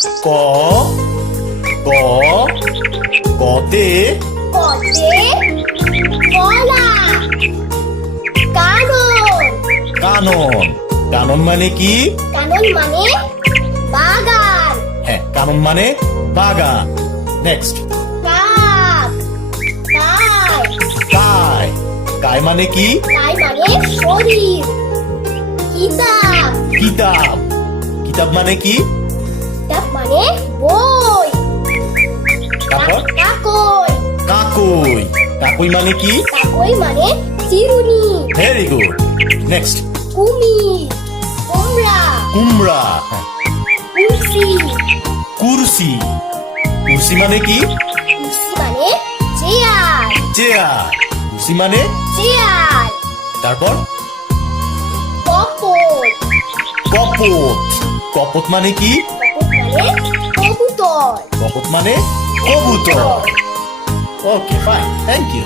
ক ক কতে কতে কলা। কানন। কানন। কানন মানে কি? কানন মানে বাগান। হ্যাঁ কানন মানে বাগান। নেক্সট কাই মানে কি? কাই মানে শরীর। কিতাব। কিতাব। কিতাব মানে কি? কিতাব মানে বই। তারপর? কাকই। কাকই। কাকই মানে কি? কাকই মানে চিরুনি। ভেরি গুড নেক্সট কুমির। কুমড়া। কুমড়া হ্যাঁ, কুরসি। কুরসি। কুরসি মানে কি? কুরসি মানে চেয়ার। চেয়ার। কুরসি মানে? চেয়ার। তারপর? কপট কপত। কপত মানে কি? মানে কবুতর। কপত মানে কবুতর। Okay fine thank you